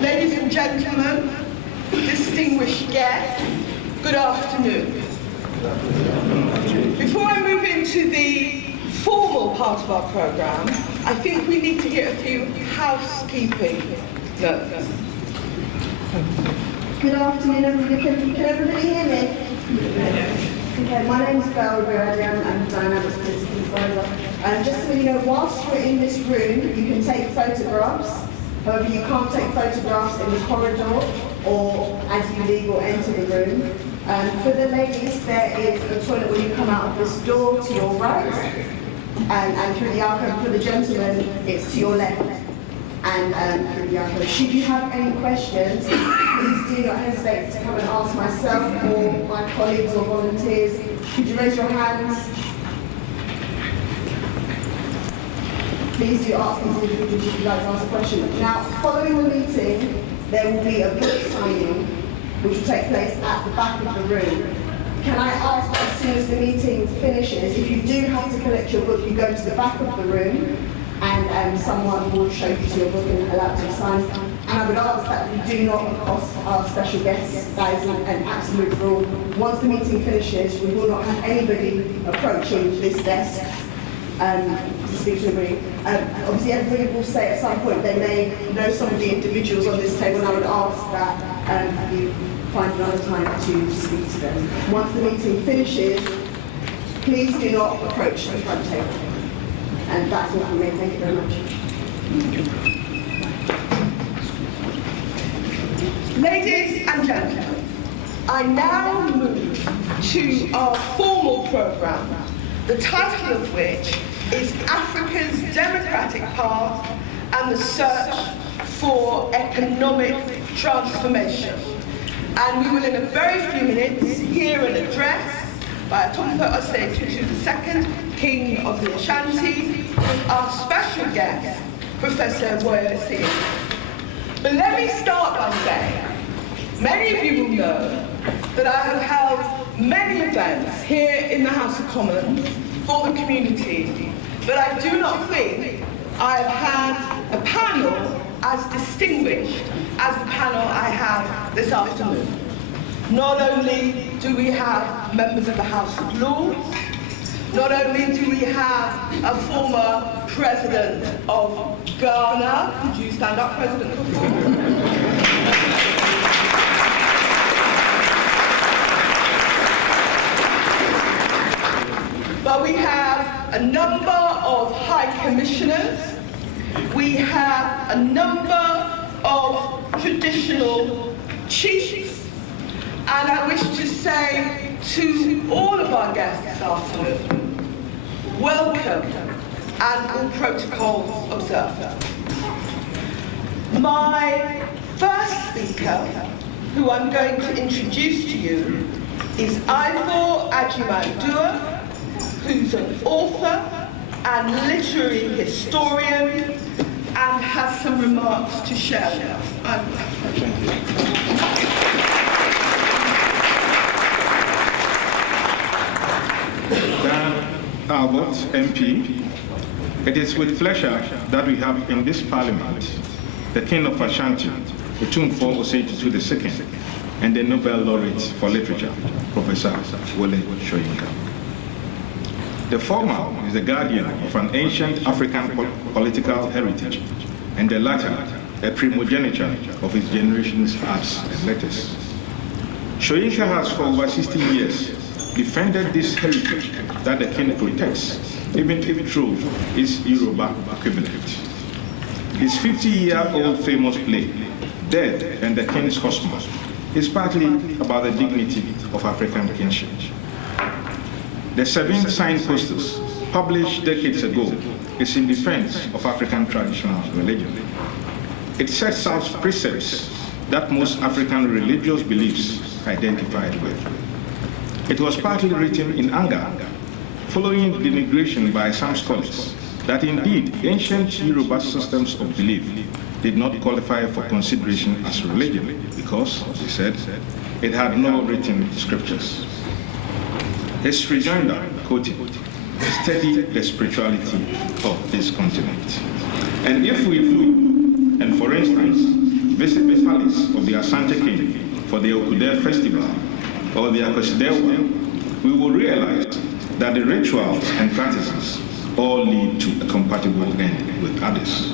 Ladies and gentlemen, distinguished guests, good afternoon. Before I move into the formal part of our programme, I think we need to get a few housekeeping notes. Good afternoon, everybody. Can everybody hear me? Okay, my name is Belle Reardon. I'm the Dynamics Principal Advisor. Just so you know, whilst you're in this room, you can take photographs. However, you can't take photographs in the corridor or as you leave or enter the room. For the ladies, there is a toilet when you come out of this door to your right, and through the alcove. For the gentlemen, it's to your left, and through the alcove. Should you have any questions, please do not hesitate to come and ask myself or my colleagues or volunteers. Could you raise your hands? Please do ask these individuals if you'd like to ask a question. Now, following the meeting, there will be a book signing which will take place at the back of the room. Can I ask that as soon as the meeting finishes, if you do have to collect your book, you go to the back of the room and someone will show you to your book and allow it to be signed. And I would ask that we do not accost our special guests. That is an absolute rule. Once the meeting finishes, we will not have anybody approaching this desk to speak to anybody. Obviously, everybody will say at some point they may know some of the individuals on this table, and I would ask that you find another time to speak to them. Once the meeting finishes, please do not approach the front table. And that's all from me. Thank you very much. Ladies and gentlemen, I now move to our formal programme, the title of which is Africa's Democratic Path and the Search for Economic Transformation. And we will in a very few minutes hear an address by Atomfo Osei Tutu II, King of the Ashanti, with our special guest, Professor Boyosei. But let me start by saying, many of you will know that I have held many events here in the House of Commons for the community, but I do not think I have had a panel as distinguished as the panel I have this afternoon. Not only do we have members of the House of Lords, not only do we have a former president of Ghana, could you stand up, President? But we have a number of high commissioners, we have a number of traditional chiefs, and I wish to say to all of our guests this afternoon, welcome and all protocols observed. My first speaker, who I'm going to introduce to you, is Ivor Ajimandua, who's an author and literary historian and has some remarks to share with us. Albert, MP, it is with pleasure that we have in this Parliament the King of Ashanti, Otumfuo Osei-Tutu II, and the Nobel Laureate for Literature, Professor Wole Soyinka. The former is the guardian of an ancient African political heritage, and the latter a primogeniture of his generation's arts and letters. Soyinka has for over 60 years defended this heritage that the king protects, even if through his Yoruba equivalent. His 50-year-old famous play, Dead and the King's Cosmos, is partly about the dignity of African kinship. The 7 signposters, published decades ago, is in defense of African traditional religion. It sets out precepts that most African religious beliefs identified with. It was partly written in anger, following denigration by some scholars that indeed ancient Yoruba systems of belief did not qualify for consideration as religion because, they said, it had no written scriptures. His rejoinder, quoting, "Study the spirituality of this continent." And if we flew, and for instance, visit the palace of the Asante King for the Okude festival, or the Akosidewa, we will realize that the rituals and practices all lead to a compatible end with others.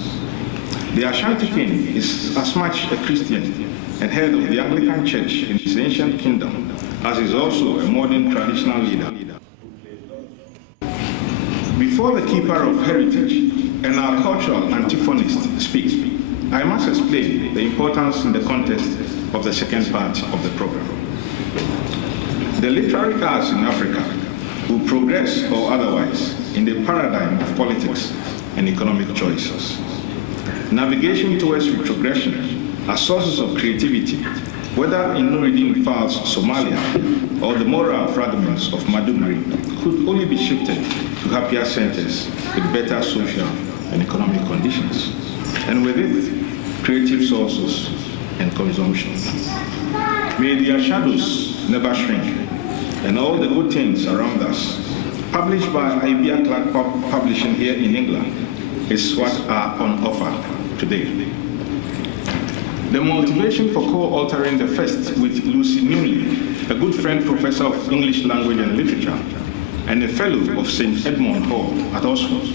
The Ashanti King is as much a Christian and head of the Anglican Church in his ancient kingdom as is also a modern traditional leader. Before the keeper of heritage and our cultural antiphonist speaks, I must explain the importance in the context of the second part of the program. The literary arts in Africa will progress or otherwise in the paradigm of politics and economic choices. Navigation towards retrogression as sources of creativity, whether in Nuruddin Falls, Somalia, or the moral fragments of Maduguri, could only be shifted to happier centers with better social and economic conditions, and with it, creative sources and consumption. May their shadows never shrink, and all the good things around us, published by Ibia Clark Publishing here in England, is what are on offer today. The motivation for co-authoring the first with Lucy Newley, a good friend professor of English language and literature, and a fellow of St. Edmund Hall at Oxford,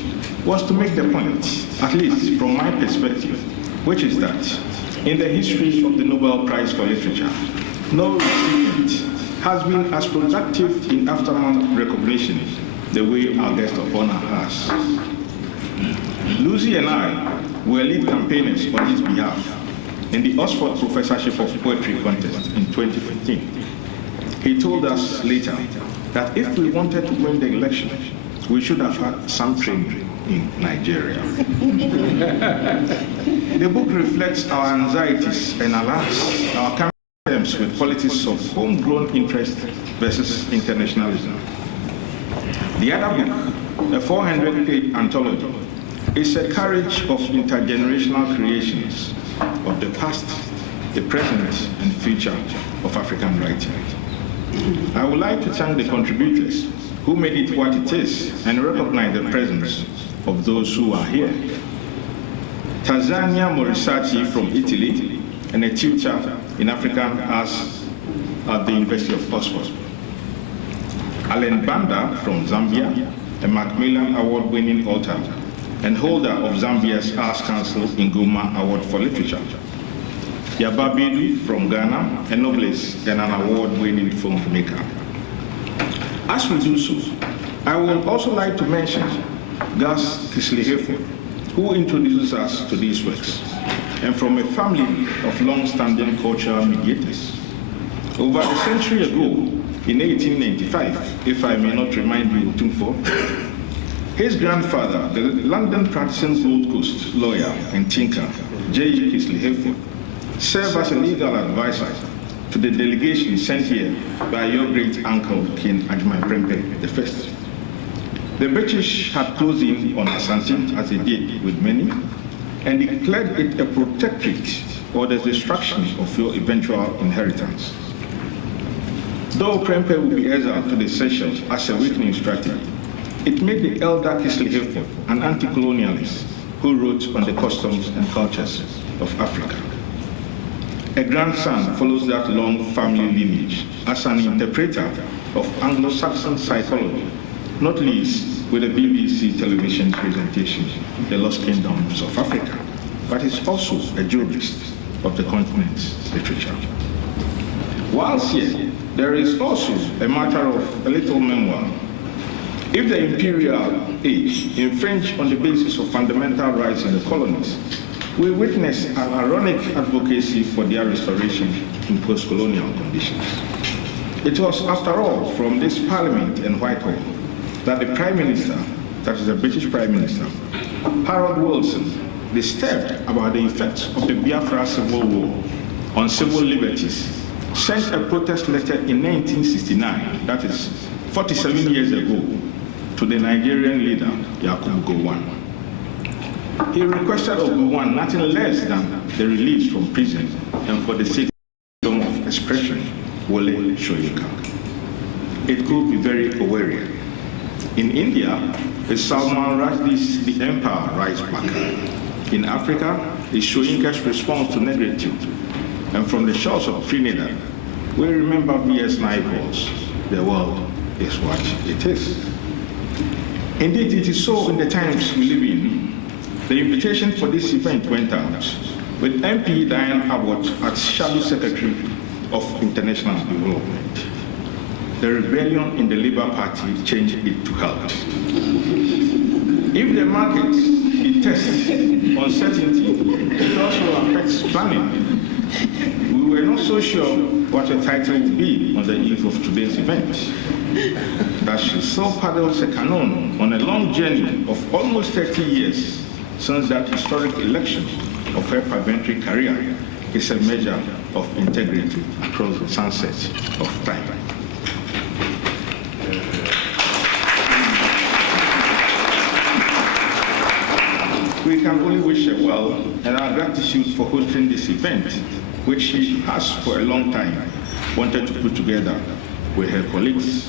was to make the point, at least from my perspective, which is that in the history of the Nobel Prize for Literature, no recipient has been as productive in aftermath recognition the way our guest of honor has. Lucy and I were lead campaigners on his behalf in the Oxford Professorship of Poetry contest in 2015. He told us later that if we wanted to win the election, we should have had some training in Nigeria. The book reflects our anxieties and alas, our terms with politics of homegrown interest versus internationalism. The other book, a 400-page anthology, is a carriage of intergenerational creations of the past, the present, and future of African writing. I would like to thank the contributors who made it what it is and recognize the presence of those who are here. Tanzania Morisati from Italy, and a tutor in African arts at the University of Oxford. Alan Banda from Zambia, a Macmillan Award-winning author and holder of Zambia's Arts Council Ngoma Award for Literature. Yababidu from Ghana, a novelist and an award-winning filmmaker. As we do so, I would also like to mention Gus Kislihefo, who introduces us to these works, and from a family of long-standing cultural mediators. Over a century ago, in 1895, if I may not remind you, Otumfuo, his grandfather, the London practicing Gold Coast lawyer and tinker, J.G. Kislihefo, served as a legal advisor to the delegation sent here by your great uncle, King Ajman Prempe I. The British had closed in on Asante, as they did with many, and declared it a protectorate or the destruction of your eventual inheritance. Though Prempeh would be exiled to the Seychelles as a weakening strategy, it made the elder Kingsley Hayford an anti-colonialist who wrote on the customs and cultures of Africa. A grandson follows that long family lineage as an interpreter of Anglo-Saxon psychology, not least with the BBC television presentation, The Lost Kingdoms of Africa, but is also a jurist of the continent's literature. Whilst here, there is also a matter of a little memoir. If the imperial age infringed on the basis of fundamental rights in the colonies, we witness an ironic advocacy for their restoration in post-colonial conditions. It was, after all, from this Parliament and Whitehall that the Prime Minister, that is the British Prime Minister, Harold Wilson, disturbed about the effects of the Biafra Civil War on civil liberties, sent a protest letter in 1969, that is 47 years ago, to the Nigerian leader, Yakubu Gowon. He requested of Gowon nothing less than the release from prison and for the sake of expression, Wole Soyinka. It could be very Orwellian. In India, it's Salman Rushdie's The Empire Rise Back. In Africa, it's Soyinka's response to negritude. And from the shores of Trinidad, we remember V.S. Naipaul's The World is What It Is. Indeed, it is so in the times we live in. The invitation for this event went out with MP Diane Abbott as Shadow Secretary of International Development. The rebellion in the Labour Party changed it to health. If the market detests uncertainty, it also affects planning. We were not so sure what the title would be on the eve of today's event. That she so paddles a canoe on a long journey of almost 30 years since that historic election of her parliamentary career is a measure of integrity across the sunset of time. We can only wish her well and our gratitude for hosting this event, which she has for a long time wanted to put together with her colleagues.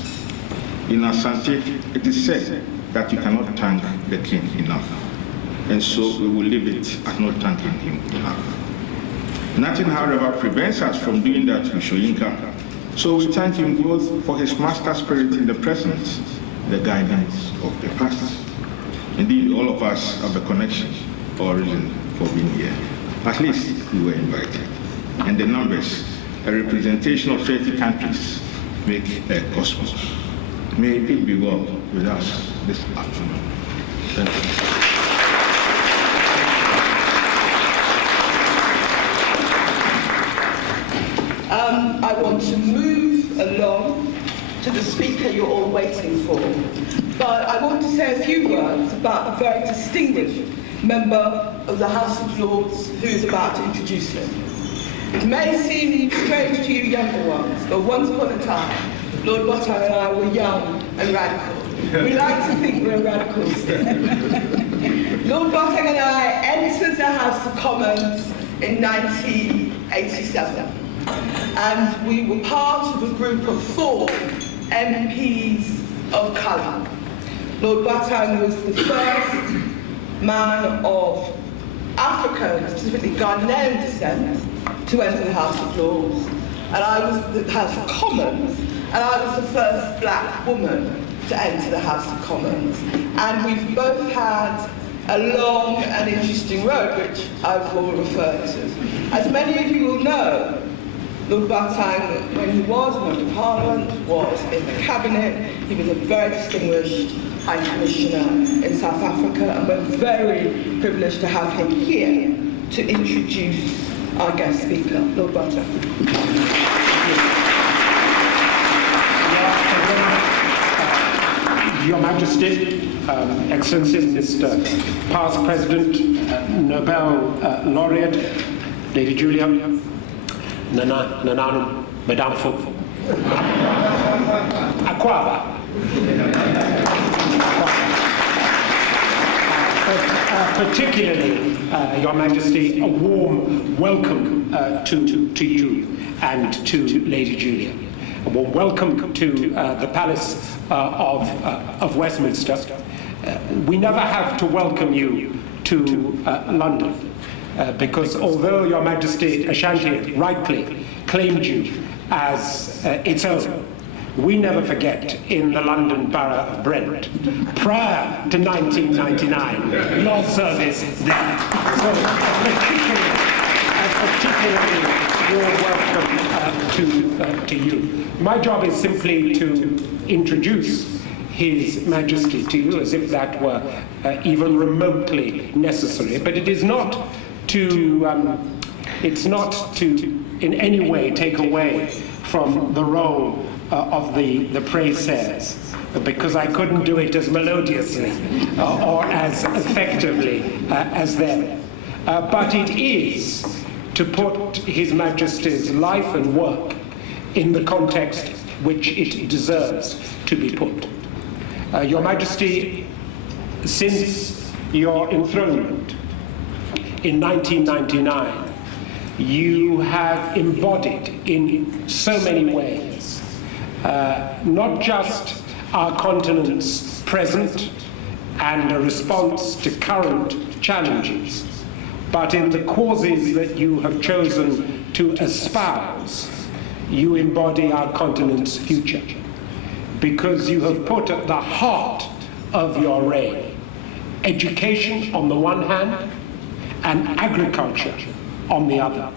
In Asante, it is said that you cannot thank the king enough, and so we will leave it at not thanking him enough. Nothing, however, prevents us from doing that with Soyinka, so we thank him both for his master spirit in the present, the guidance of the past. Indeed, all of us have a connection or reason for being here. At least we were invited. And the numbers, a representation of 30 countries, make a cosmos. May it be well with us this afternoon. Thank you. I want to move along to the speaker you're all waiting for. But I want to say a few words about a very distinguished member of the House of Lords who is about to introduce him. It may seem strange to you younger ones, but once upon a time, Lord Bottom and I were young and radical. We like to think we're radicals still. Lord Bottom and I entered the House of Commons in 1987. And we were part of a group of 4 MPs of colour. Lord Batang was the first man of African, specifically Ghanaian descent, to enter the House of Lords. And I was the House of Commons, and I was the first black woman to enter the House of Commons. And we've both had a long and interesting road, which I will refer to. As many of you will know, Lord Batang, when he was Member of Parliament, was in the Cabinet. He was a very distinguished High Commissioner in South Africa, and we're very privileged to have him here to introduce our guest speaker, Lord Batang. Your Majesty, Excellencies, Mr. Past President, Nobel Laureate, Lady Julia, Nananu, Madame Fufu, Aquaba. particularly, Your Majesty, a warm welcome to you and to Lady Julia. A warm welcome to the Palace of Westminster. We never have to welcome you to London, because although Your Majesty Ashanti rightly claimed you as its own, we never forget in the London Borough of Brent, prior to 1999, your service there. So particularly warm welcome to you. My job is simply to introduce His Majesty to you, as if that were even remotely necessary. But it is not to, it's not to in any way take away from the role of the praisers, because I couldn't do it as melodiously or as effectively as them. But it is to put His Majesty's life and work in the context which it deserves to be put. Your Majesty, since your enthronement in 1999, you have embodied in so many ways not just our continent's present and a response to current challenges, but in the causes that you have chosen to espouse, you embody our continent's future, because you have put at the heart of your reign education on the one hand and agriculture on the other.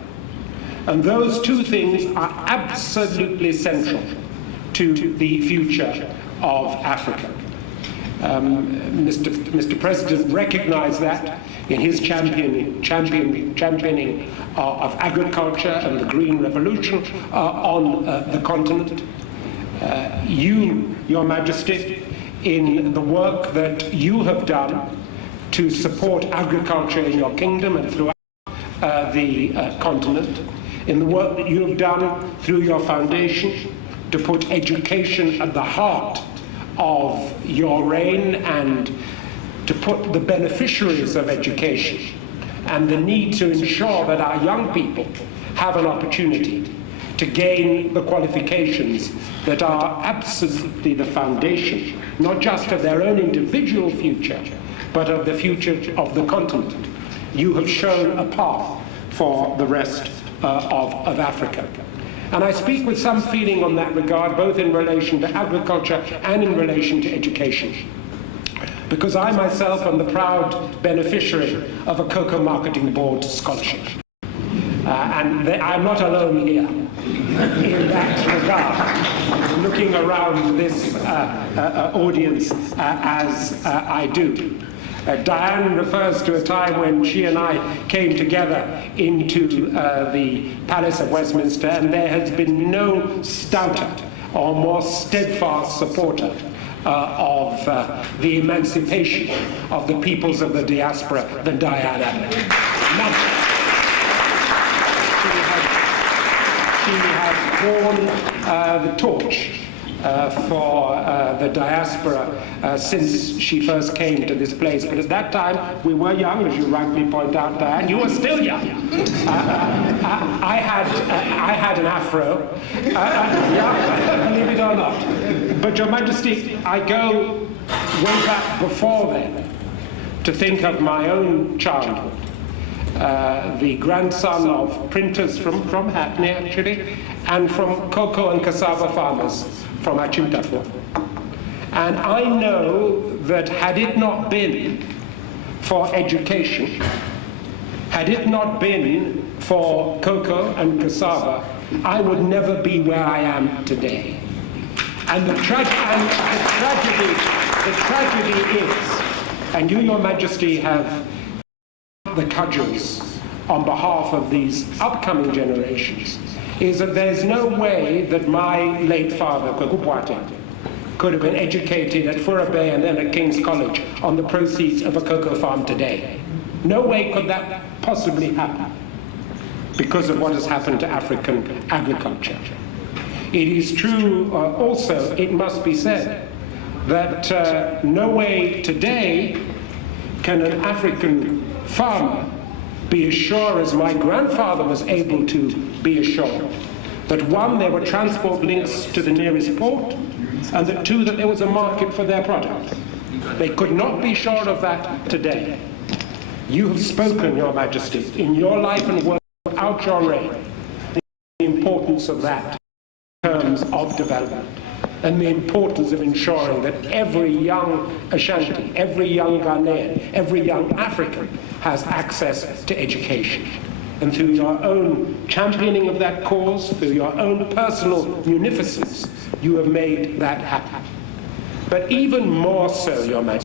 And those two things are absolutely central to the future of Africa. Mr. President recognized that in his championing of agriculture and the Green Revolution on the continent. You, Your Majesty, in the work that you have done to support agriculture in your kingdom and throughout the continent, in the work that you have done through your foundation to put education at the heart of your reign and to put the beneficiaries of education and the need to ensure that our young people have an opportunity to gain the qualifications that are absolutely the foundation, not just of their own individual future, but of the future of the continent. You have shown a path for the rest of Africa. And I speak with some feeling on that regard, both in relation to agriculture and in relation to education, because I myself am the proud beneficiary of a Cocoa Marketing Board scholarship. And I'm not alone here in that regard, looking around this audience as I do. Diane refers to a time when she and I came together into the Palace of Westminster, and there has been no stouter or more steadfast supporter of the emancipation of the peoples of the diaspora than Diane Abbott. None. She has borne the torch for the diaspora since she first came to this place. But at that time, we were young, as you rightly point out, Diane. You were still young. I had an afro, yeah, believe it or not. But Your Majesty, I go way back before then to think of my own childhood. The grandson of printers from Hackney, actually, and from cocoa and cassava farmers from Achimtafo. And I know that had it not been for education, had it not been for cocoa and cassava, I would never be where I am today. And the tragedy is, and you, Your Majesty, have the cudgels on behalf of these upcoming generations, is that there's no way that my late father, Kweku Boateng, could have been educated at Fura Bay and then at King's College on the proceeds of a cocoa farm today. No way could that possibly happen because of what has happened to African agriculture. It is true also, it must be said, that no way today can an African farmer be as sure as my grandfather was able to be assured that one, there were transport links to the nearest port, and that two, that there was a market for their product. They could not be sure of that today. You have spoken, Your Majesty, in your life and work out your reign, the importance of that in terms of development, and the importance of ensuring that every young Ashanti, every young Ghanaian, every young African has access to education. And through your own championing of that cause, through your own personal munificence, you have made that happen. But even more so, Your Majesty,